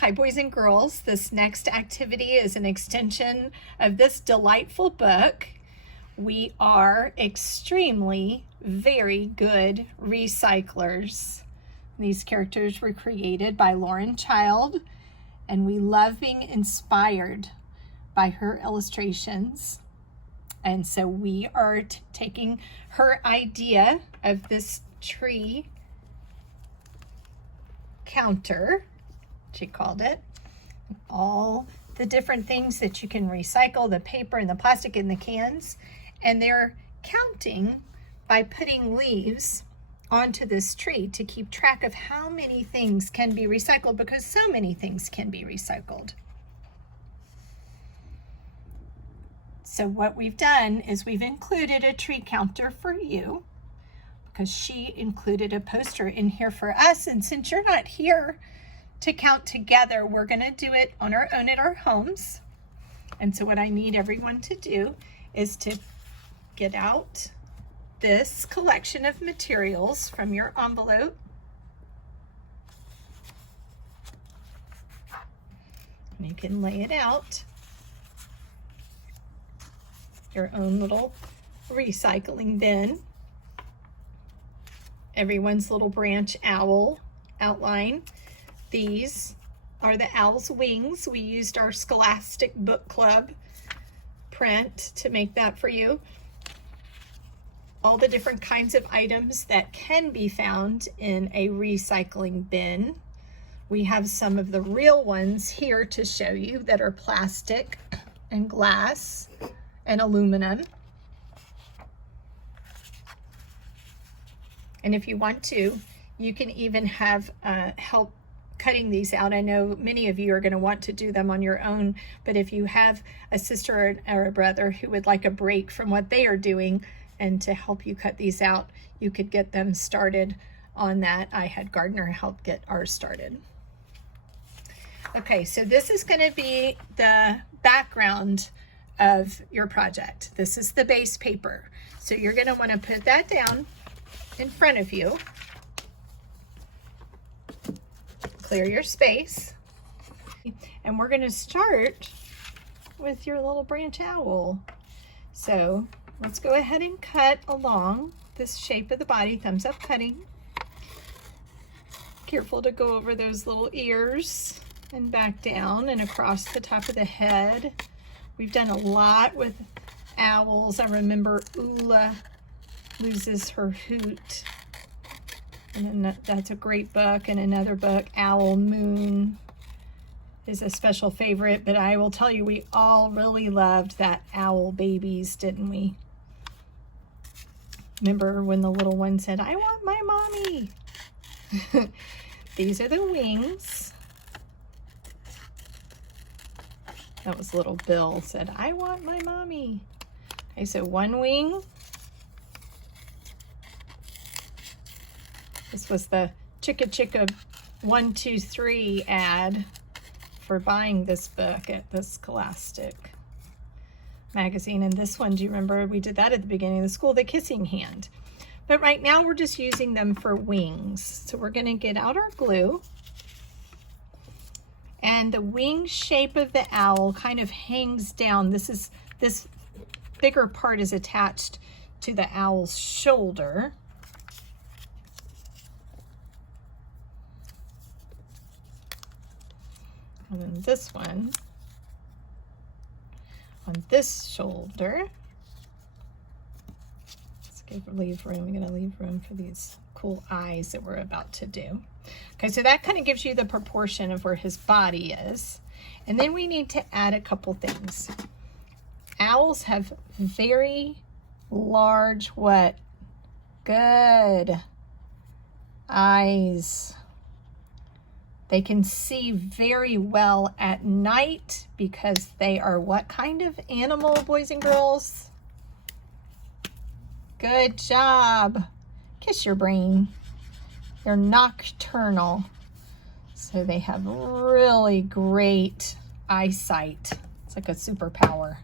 Hi, boys and girls. This next activity is an extension of this delightful book. We are extremely very good recyclers. These characters were created by Lauren Child, and we love being inspired by her illustrations. And so we are taking her idea of this tree counter, she called it, all the different things that you can recycle, the paper and the plastic and the cans, and they're counting by putting leaves onto this tree to keep track of how many things can be recycled, because so many things can be recycled. So what we've done is we've included a tree counter for you, because she included a poster in here for us, and since you're not here to count together, we're going to do it on our own at our homes. And so what I need everyone to do is to get out this collection of materials from your envelope. And you can lay it out, your own little recycling bin. Everyone's little branch owl outline. These are the owl's wings. We used our Scholastic Book Club print to make that for you. All the different kinds of items that can be found in a recycling bin. We have some of the real ones here to show you that are plastic and glass and aluminum. And if you want to, you can even have help cutting these out. I know many of you are going to want to do them on your own, but if you have a sister or a brother who would like a break from what they are doing and to help you cut these out, you could get them started on that. I had Gardner help get ours started. Okay, so this is going to be the background of your project. This is the base paper. So you're going to want to put that down in front of you. Clear your space. And we're going to start with your little branch owl. So let's go ahead and cut along this shape of the body, thumbs up cutting. Careful to go over those little ears and back down and across the top of the head. We've done a lot with owls. I remember Ula loses her hoot, and then that's a great book. And another book, Owl Moon, is a special favorite, but I will tell you, we all really loved that Owl Babies, didn't we? Remember when the little one said, "I want my mommy." These are the wings. That was little Bill said, "I want my mommy." Okay, so one wing. This was the Chicka Chicka 1, 2, 3 ad for buying this book at the Scholastic magazine. And this one, do you remember? We did that at the beginning of the school, the kissing hand. But right now we're just using them for wings. So we're going to get out our glue. And the wing shape of the owl kind of hangs down. This bigger part is attached to the owl's shoulder. And then this one on this shoulder. Let's leave room. We're going to leave room for these cool eyes that we're about to do. Okay, so that kind of gives you the proportion of where his body is. And then we need to add a couple things. Owls have very large what? Good. Eyes. They can see very well at night because they are what kind of animal, boys and girls? Good job. Kiss your brain. They're nocturnal. So they have really great eyesight. It's like a superpower.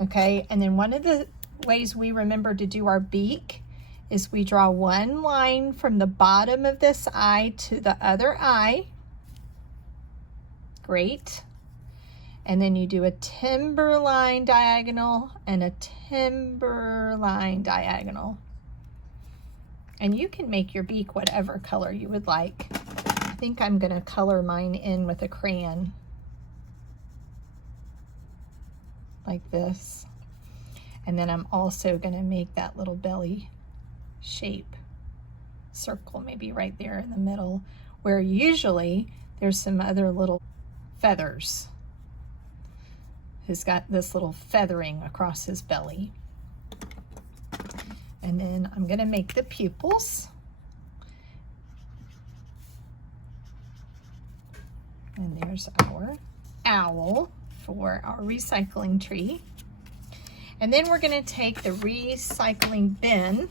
Okay, and then one of the ways we remember to do our beak is we draw one line from the bottom of this eye to the other eye. Great. And then you do a timberline diagonal and a timberline diagonal. And you can make your beak whatever color you would like. I think I'm gonna color mine in with a crayon. Like this. And then I'm also gonna make that little belly shape circle, maybe right there in the middle, where usually there's some other little feathers. He's got this little feathering across his belly. And then I'm gonna make the pupils. And there's our owl for our recycling tree. And then we're gonna take the recycling bin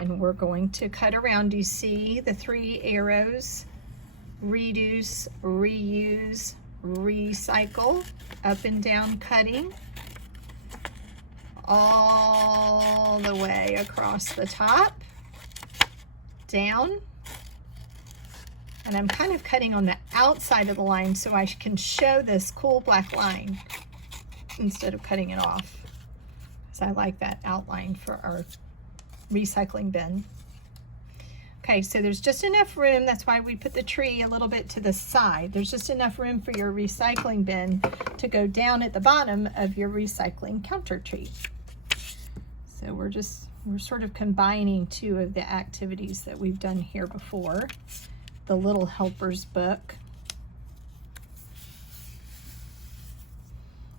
and we're going to cut around. You see the 3 arrows? Reduce, reuse, recycle, up and down cutting, all the way across the top, down. And I'm kind of cutting on the outside of the line so I can show this cool black line instead of cutting it off, because I like that outline for our recycling bin. Okay, so there's just enough room. That's why we put the tree a little bit to the side. There's just enough room for your recycling bin to go down at the bottom of your recycling counter tree. So we're sort of combining 2 of the activities that we've done here before. The Little Helpers book.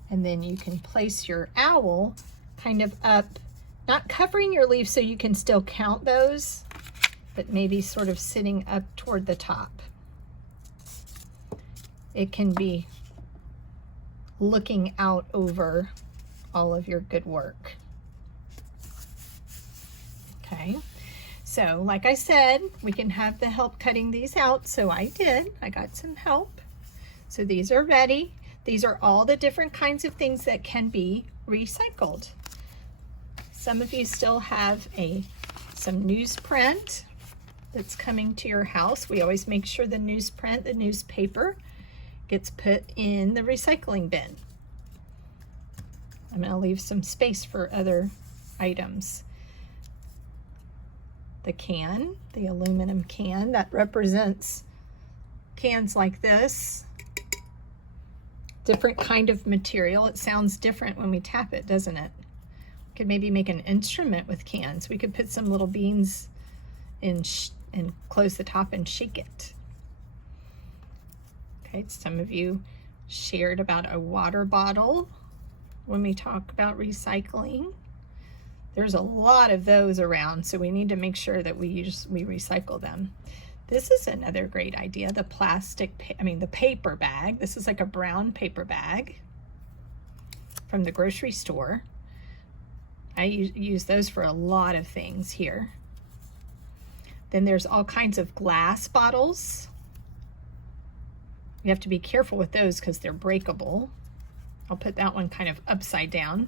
And then you can place your owl kind of up, not covering your leaves so you can still count those, but maybe sort of sitting up toward the top. It can be looking out over all of your good work. Okay, so like I said, we can have the help cutting these out, so I did. I got some help. So these are ready. These are all the different kinds of things that can be recycled. Some of you still have some newsprint that's coming to your house. We always make sure the newsprint, the newspaper, gets put in the recycling bin. I'm going to leave some space for other items. The can, the aluminum can, that represents cans like this. Different kind of material. It sounds different when we tap it, doesn't it? We could maybe make an instrument with cans. We could put some little beans in and close the top and shake it. Okay, some of you shared about a water bottle when we talk about recycling. There's a lot of those around, so we need to make sure that we recycle them. This is another great idea, the the paper bag. This is like a brown paper bag from the grocery store. I use those for a lot of things here. Then there's all kinds of glass bottles. You have to be careful with those because they're breakable. I'll put that one kind of upside down.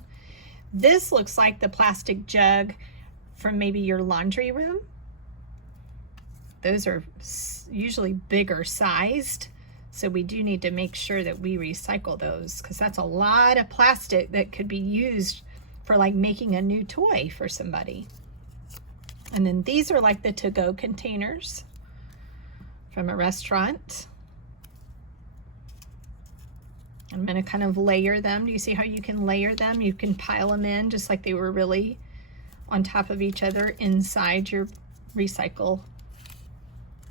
This looks like the plastic jug from maybe your laundry room. Those are usually bigger sized, so we do need to make sure that we recycle those, because that's a lot of plastic that could be used for like making a new toy for somebody. And then these are like the to-go containers from a restaurant. I'm going to kind of layer them. Do you see how you can layer them? You can pile them in just like they were really on top of each other inside your recycle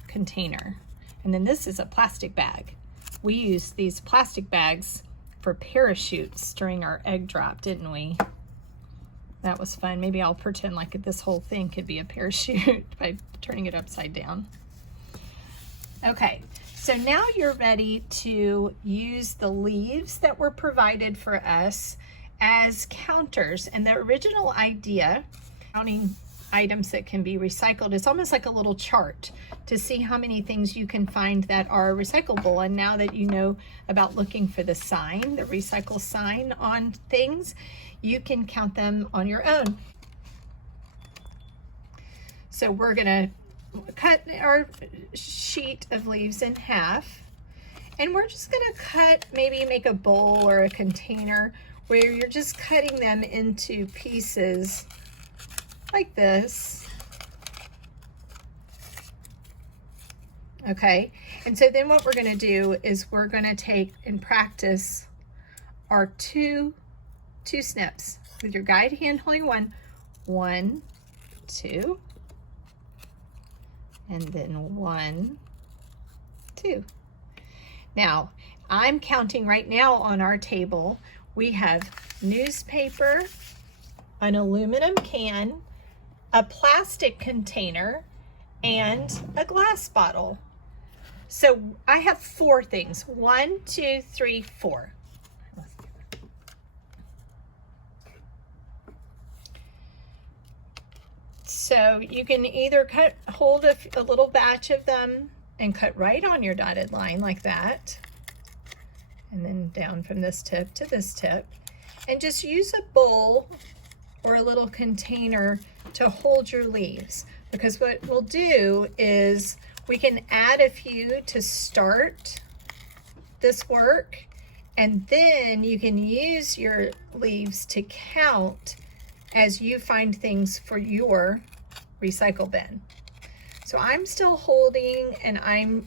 container. And then this is a plastic bag. We used these plastic bags for parachutes during our egg drop, didn't we? That was fun. Maybe I'll pretend like this whole thing could be a parachute by turning it upside down. Okay, so now you're ready to use the leaves that were provided for us as counters. And the original idea, counting items that can be recycled, is almost like a little chart to see how many things you can find that are recyclable. And now that you know about looking for the sign, the recycle sign on things, you can count them on your own. So we're gonna cut our sheet of leaves in half, And we're just gonna cut, maybe make a bowl or a container where you're just cutting them into pieces like this. Okay, and so then what we're gonna do is we're gonna take and practice our two snips with your guide hand holding one, two, and then 1, 2. Now, I'm counting right now on our table. We have newspaper, an aluminum can, a plastic container, and a glass bottle. So I have 4 things. 1, 2, 3, 4. So you can either hold a little batch of them and cut right on your dotted line like that, and then down from this tip to this tip, and just use a bowl or a little container to hold your leaves, because what we'll do is we can add a few to start this work, and then you can use your leaves to count as you find things for your recycle bin. So I'm still holding, and I'm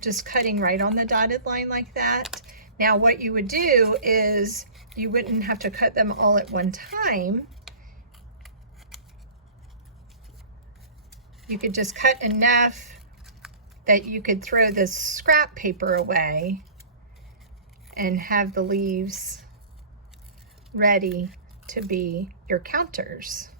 just cutting right on the dotted line like that. Now what you would do is you wouldn't have to cut them all at one time. You could just cut enough that you could throw the scrap paper away and have the leaves ready to be your counters.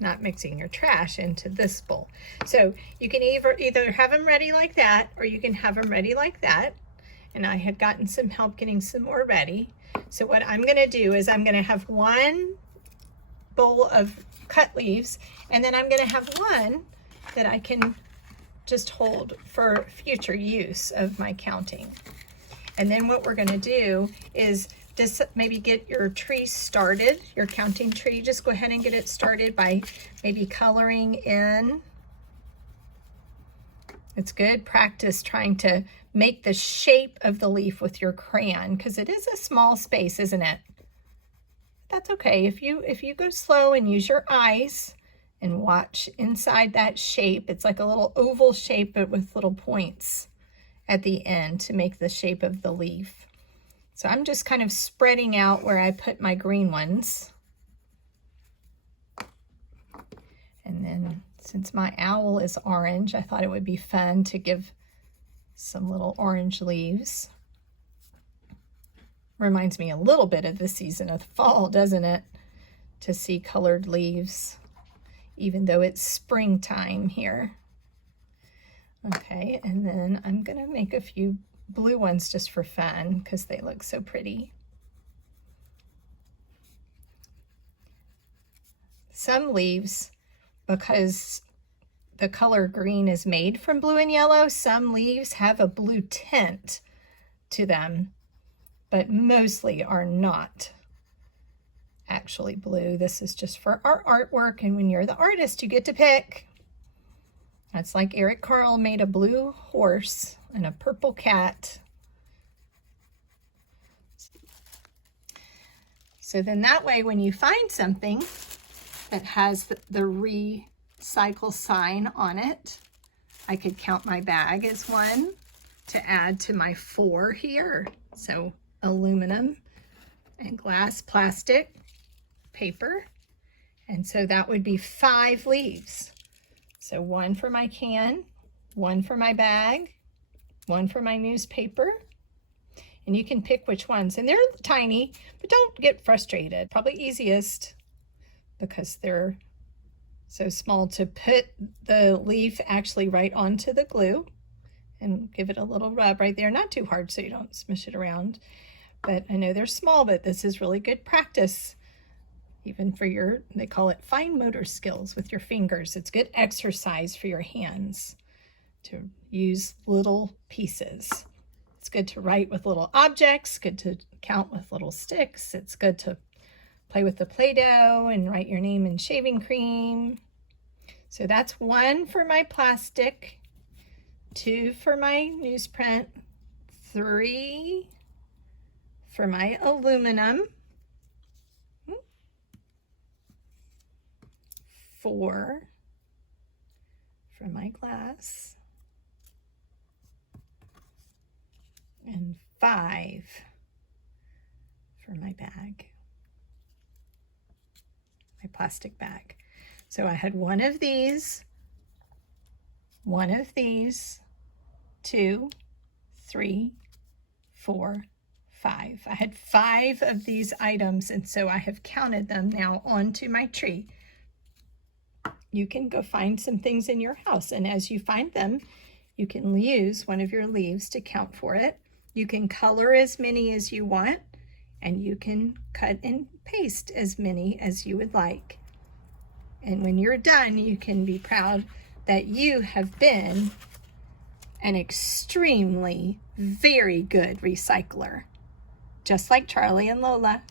Not mixing your trash into this bowl. So you can either have them ready like that, or you can have them ready like that. And I had gotten some help getting some more ready. So what I'm gonna do is I'm gonna have one bowl of cut leaves, and then I'm gonna have one that I can just hold for future use of my counting. And then what we're gonna do is just maybe get your tree started, your counting tree. Just go ahead and get it started by maybe coloring in. It's good practice trying to make the shape of the leaf with your crayon, because it is a small space, isn't it? That's okay. If you go slow and use your eyes and watch inside that shape, it's like a little oval shape, but with little points at the end to make the shape of the leaf. So I'm just kind of spreading out where I put my green ones. And then since my owl is orange, I thought it would be fun to give some little orange leaves. Reminds me a little bit of the season of fall, doesn't it? To see colored leaves, even though it's springtime here. Okay, and then I'm gonna make a few blue ones just for fun because they look so pretty. Some leaves, because the color green is made from blue and yellow, some leaves have a blue tint to them, but mostly are not actually blue. This is just for our artwork, and when you're the artist, you get to pick. That's like Eric Carle made a blue horse and a purple cat. So then that way, when you find something that has the recycle sign on it, I could count my bag as 1 to add to my 4 here. So aluminum and glass, plastic, paper. And so that would be 5 leaves. So 1 for my can, 1 for my bag, 1 for my newspaper, and you can pick which ones. And they're tiny, but don't get frustrated. Probably easiest, because they're so small, to put the leaf actually right onto the glue and give it a little rub right there. Not too hard so you don't smush it around. But I know they're small, but this is really good practice. Even for your, they call it fine motor skills with your fingers. It's good exercise for your hands to use little pieces. It's good to write with little objects, good to count with little sticks. It's good to play with the Play-Doh and write your name in shaving cream. So that's 1 for my plastic 2 for my newsprint, 3 for my aluminum, 4 for my glass, and 5 for my bag, my plastic bag. So I had one of these, 2, 3, 4, 5. I had 5 of these items, and so I have counted them now onto my tree. You can go find some things in your house, and as you find them, you can use one of your leaves to count for it. You can color as many as you want, and you can cut and paste as many as you would like. And when you're done, you can be proud that you have been an extremely very good recycler, just like Charlie and Lola.